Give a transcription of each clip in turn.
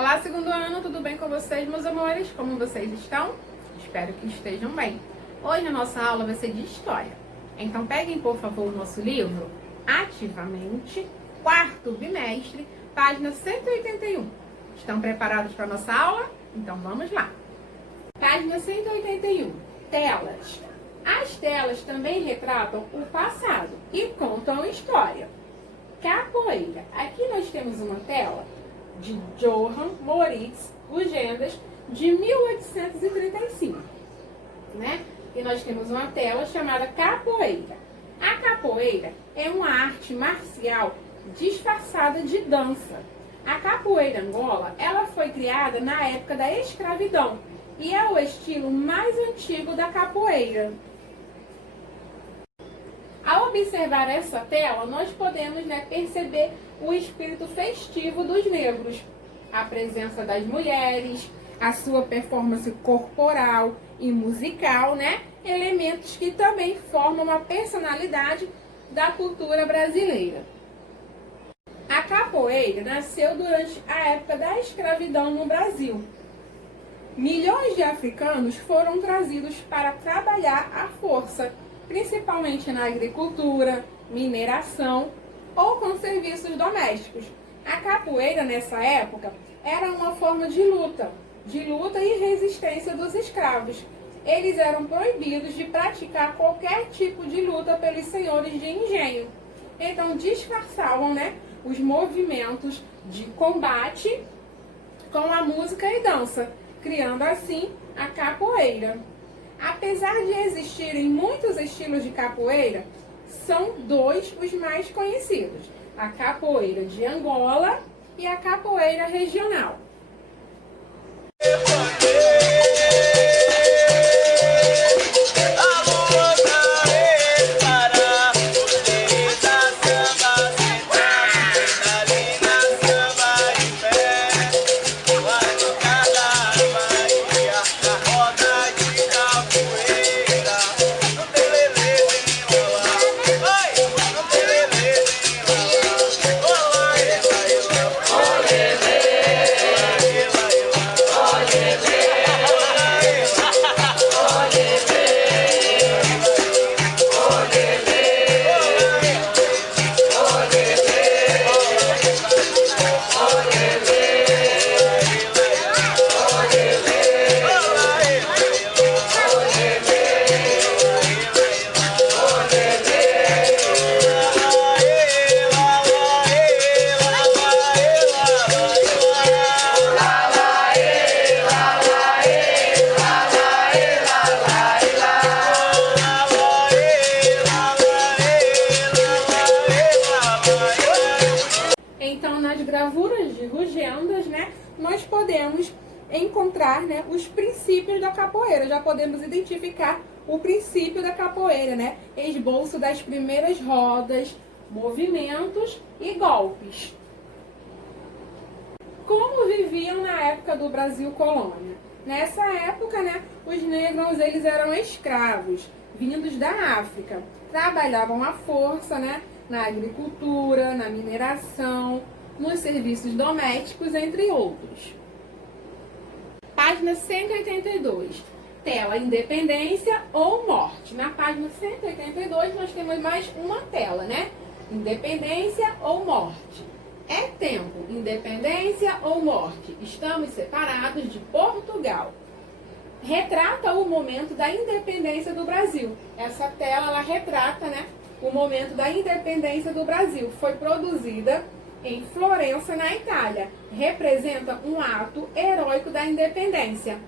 Olá, segundo ano, tudo bem com vocês, meus amores? Como vocês estão? Espero que estejam bem. Hoje a nossa aula vai ser de História. Então peguem, por favor, o nosso livro Ativamente, quarto bimestre, página 181. Estão preparados para a nossa aula? Então vamos lá. Página 181. Telas. As telas também retratam o passado e contam história. Capoeira. Aqui nós temos uma tela de Johann Moritz Legendas, de 1835, né? E nós temos uma tela chamada Capoeira. A capoeira é uma arte marcial disfarçada de dança. A capoeira Angola, ela foi criada na época da escravidão e é o estilo mais antigo da capoeira. Ao observar essa tela, nós podemos, perceber o espírito festivo dos negros, a presença das mulheres, a sua performance corporal e musical, elementos que também formam a personalidade da cultura brasileira. A capoeira nasceu durante a época da escravidão no Brasil. Milhões de africanos foram trazidos para trabalhar à força, principalmente na agricultura, mineração ou com serviços domésticos. A capoeira, nessa época, era uma forma de luta e resistência dos escravos. Eles eram proibidos de praticar qualquer tipo de luta pelos senhores de engenho. Então, disfarçavam, os movimentos de combate com a música e dança, criando assim a capoeira. Apesar de existirem muitos estilos de capoeira, são dois os mais conhecidos: a capoeira de Angola e a capoeira regional. Então, nas gravuras de Legendas, nós podemos encontrar, os princípios da capoeira. Já podemos identificar o princípio da capoeira, esboço das primeiras rodas, movimentos e golpes. Como viviam na época do Brasil colônia? Nessa época, os negros eles eram escravos, vindos da África. Trabalhavam à força, na agricultura, na mineração, nos serviços domésticos, entre outros. Página 182. Tela Independência ou Morte. Na página 182 nós temos mais uma tela, Independência ou Morte. É tempo, independência ou morte. Estamos separados de Portugal. Retrata o momento da independência do Brasil. Essa tela, ela retrata, o momento da independência do Brasil. Foi produzida em Florença, na Itália. Representa um ato heróico da independência.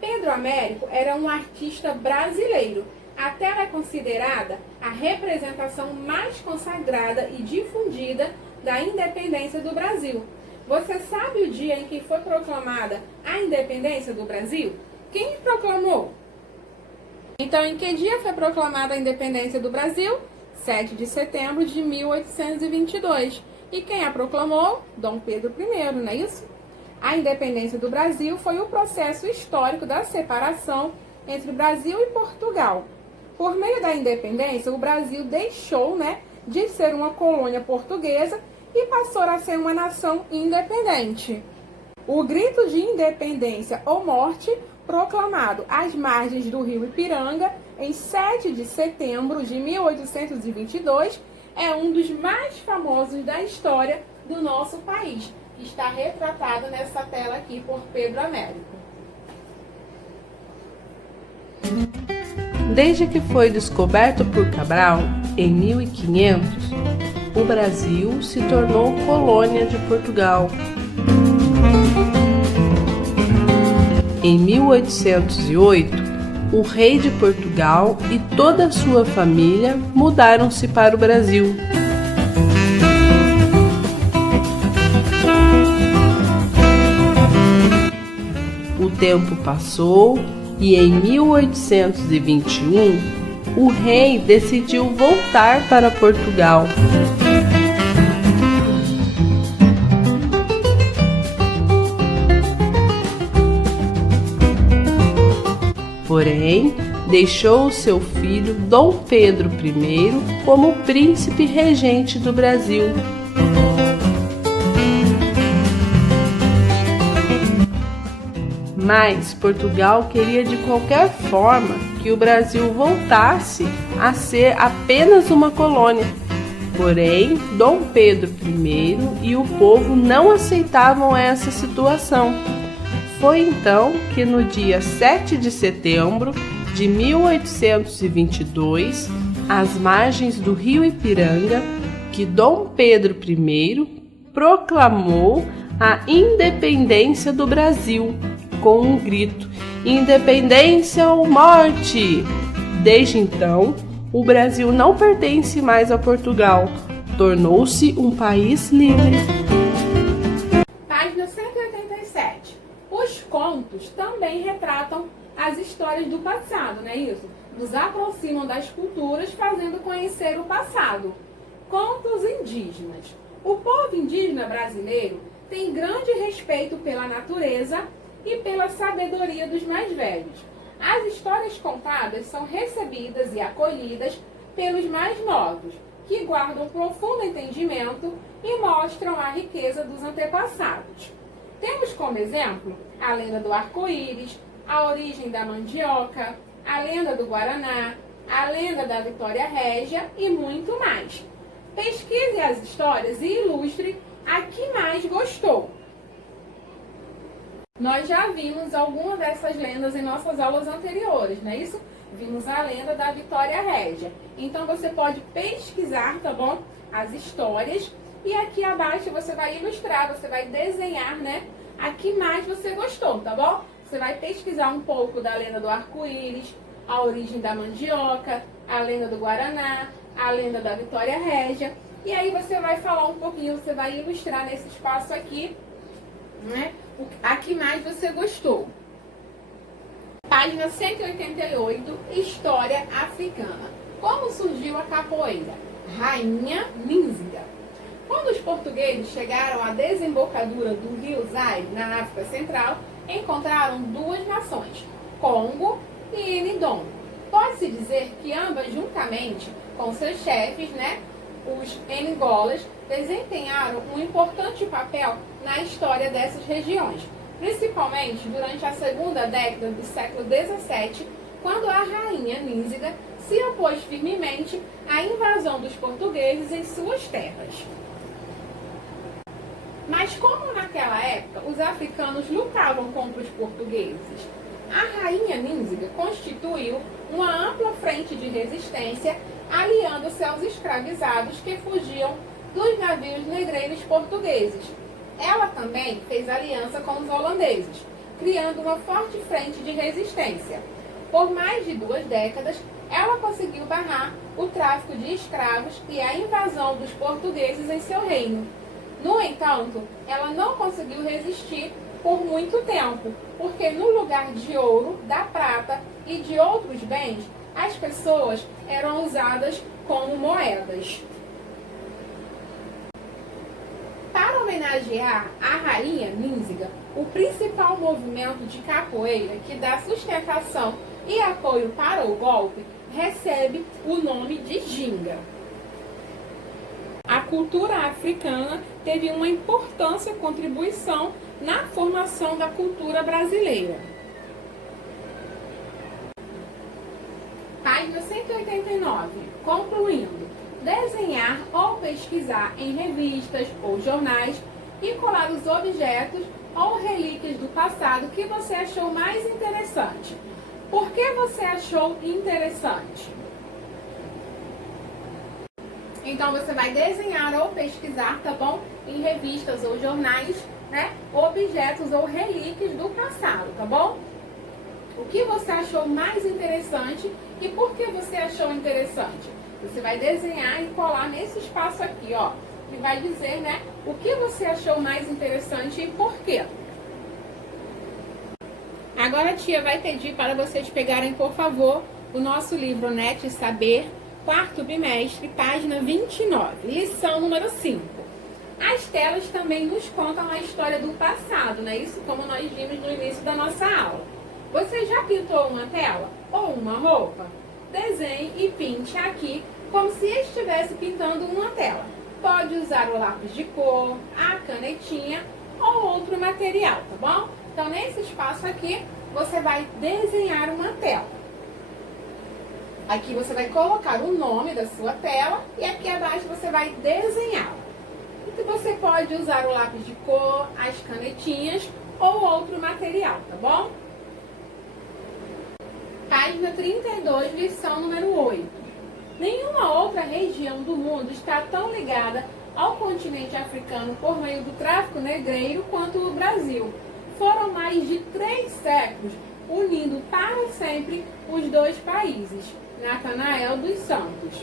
Pedro Américo era um artista brasileiro. A tela é considerada a representação mais consagrada e difundida da independência do Brasil. Você sabe o dia em que foi proclamada a independência do Brasil? Quem proclamou? Então, em que dia foi proclamada a independência do Brasil? 7 de setembro de 1822. E quem a proclamou? Dom Pedro I, não é isso? A independência do Brasil foi o processo histórico da separação entre Brasil e Portugal. Por meio da independência, o Brasil deixou, de ser uma colônia portuguesa e passou a ser uma nação independente. O grito de independência ou morte, proclamado às margens do rio Ipiranga em 7 de setembro de 1822, é um dos mais famosos da história do nosso país, que está retratado nessa tela aqui por Pedro Américo. Desde que foi descoberto por Cabral, em 1500, o Brasil se tornou colônia de Portugal. Em 1808, o rei de Portugal e toda a sua família mudaram-se para o Brasil. O tempo passou e em 1821 o rei decidiu voltar para Portugal. Porém, deixou seu filho Dom Pedro I como príncipe regente do Brasil. Mas Portugal queria de qualquer forma que o Brasil voltasse a ser apenas uma colônia. Porém, Dom Pedro I e o povo não aceitavam essa situação. Foi então que no dia 7 de setembro de 1822, às margens do rio Ipiranga, que Dom Pedro I proclamou a independência do Brasil com um grito: independência ou morte! Desde então, o Brasil não pertence mais a Portugal, tornou-se um país livre. Página 187. Os contos também retratam as histórias do passado, não é isso? Nos aproximam das culturas, fazendo conhecer o passado. Contos indígenas. O povo indígena brasileiro tem grande respeito pela natureza e pela sabedoria dos mais velhos. As histórias contadas são recebidas e acolhidas pelos mais novos, que guardam profundo entendimento e mostram a riqueza dos antepassados. Temos como exemplo a lenda do arco-íris, a origem da mandioca, a lenda do Guaraná, a lenda da Vitória Régia e muito mais. Pesquise as histórias e ilustre a que mais gostou. Nós já vimos algumas dessas lendas em nossas aulas anteriores, não é isso? Vimos a lenda da Vitória Régia. Então você pode pesquisar, tá bom? As histórias. E aqui abaixo você vai ilustrar, você vai desenhar, né? A que mais você gostou, tá bom? Você vai pesquisar um pouco da lenda do arco-íris, a origem da mandioca, a lenda do Guaraná, a lenda da Vitória Régia. E aí você vai falar um pouquinho, você vai ilustrar nesse espaço aqui, né? A que mais você gostou. Página 188, História Africana. Como surgiu a capoeira? Rainha Nzinga. Quando os portugueses chegaram à desembocadura do rio Zaire, na África Central, encontraram duas nações, Congo e Enidom. Pode-se dizer que ambas, juntamente com seus chefes, né, os Enigolas, desempenharam um importante papel na história dessas regiões, principalmente durante a segunda década do século XVII, quando a rainha Nzinga se opôs firmemente à invasão dos portugueses em suas terras. Mas como naquela época os africanos lutavam contra os portugueses, a rainha Nzinga constituiu uma ampla frente de resistência, aliando-se aos escravizados que fugiam dos navios negreiros portugueses. Ela também fez aliança com os holandeses, criando uma forte frente de resistência. Por mais de 2 décadas, ela conseguiu barrar o tráfico de escravos e a invasão dos portugueses em seu reino. No entanto, ela não conseguiu resistir por muito tempo, porque no lugar de ouro, da prata e de outros bens, as pessoas eram usadas como moedas. Para homenagear a rainha Nzinga, o principal movimento de capoeira que dá sustentação e apoio para o golpe recebe o nome de ginga. A cultura africana teve uma importante contribuição na formação da cultura brasileira. Página 189. Concluindo, desenhar ou pesquisar em revistas ou jornais e colar os objetos ou relíquias do passado que você achou mais interessante. Por que você achou interessante? Então você vai desenhar ou pesquisar, tá bom? Em revistas ou jornais, né? Objetos ou relíquias do passado, tá bom? O que você achou mais interessante e por que você achou interessante? Você vai desenhar e colar nesse espaço aqui, ó. E vai dizer, né, o que você achou mais interessante e por quê. Agora a tia vai pedir para vocês pegarem, por favor, o nosso livro Net Saber, quarto bimestre, página 29, lição número 5. As telas também nos contam a história do passado, né? Isso como nós vimos no início da nossa aula. Você já pintou uma tela ou uma roupa? Desenhe e pinte aqui como se estivesse pintando uma tela. Pode usar o lápis de cor, a canetinha ou outro material, tá bom? Então, nesse espaço aqui, você vai desenhar uma tela. Aqui você vai colocar o nome da sua tela e aqui abaixo você vai desenhar. Então, você pode usar o lápis de cor, as canetinhas ou outro material, tá bom? Página 32, lição número 8. Nenhuma outra região do mundo está tão ligada ao continente africano por meio do tráfico negreiro quanto o Brasil. Foram mais de 3 séculos unindo para sempre os dois países. Natanael dos Santos.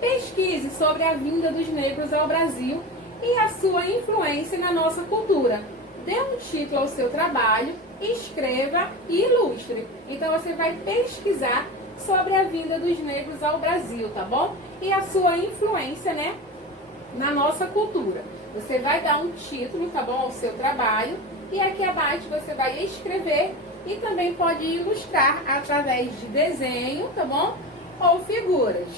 Pesquise sobre a vinda dos negros ao Brasil e a sua influência na nossa cultura. Dê um título ao seu trabalho, escreva e ilustre. Então você vai pesquisar sobre a vinda dos negros ao Brasil, tá bom? E a sua influência, né, na nossa cultura. Você vai dar um título, tá bom, ao seu trabalho e aqui abaixo você vai escrever e também pode ilustrar através de desenho, tá bom? Ou figuras.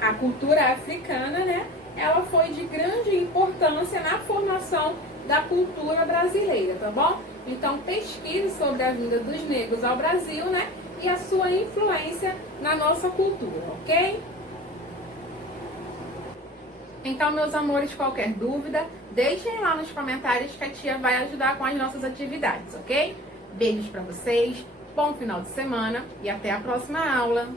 A cultura africana, né, ela foi de grande importância na formação da cultura brasileira, tá bom? Então, pesquise sobre a vinda dos negros ao Brasil, né? E a sua influência na nossa cultura, ok? Então, meus amores, qualquer dúvida, deixem lá nos comentários que a tia vai ajudar com as nossas atividades, ok? Beijos pra vocês, bom final de semana e até a próxima aula!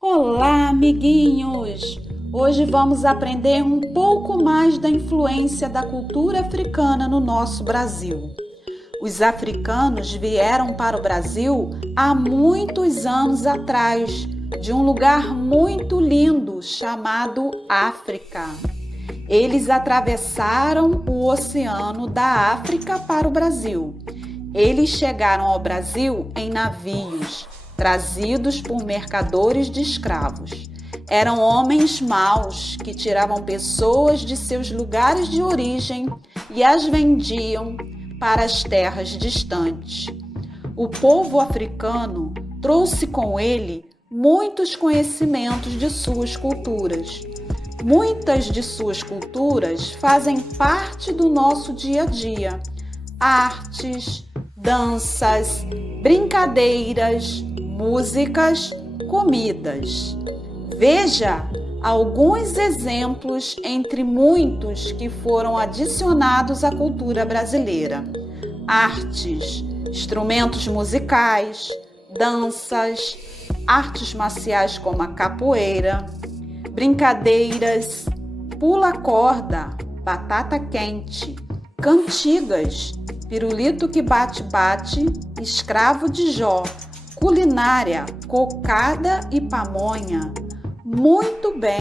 Olá, amiguinhos! Hoje vamos aprender um pouco mais da influência da cultura africana no nosso Brasil. Os africanos vieram para o Brasil há muitos anos atrás, de um lugar muito lindo chamado África. Eles atravessaram o oceano da África para o Brasil. Eles chegaram ao Brasil em navios, trazidos por mercadores de escravos. Eram homens maus que tiravam pessoas de seus lugares de origem e as vendiam para as terras distantes. O povo africano trouxe com ele muitos conhecimentos de suas culturas. Muitas de suas culturas fazem parte do nosso dia a dia. Artes, danças, brincadeiras, músicas, comidas. Veja alguns exemplos entre muitos que foram adicionados à cultura brasileira. Artes, instrumentos musicais, danças, artes marciais como a capoeira, brincadeiras, pula-corda, batata quente, cantigas, pirulito que bate-bate, escravo de Jó, culinária, cocada e pamonha. Muito bem!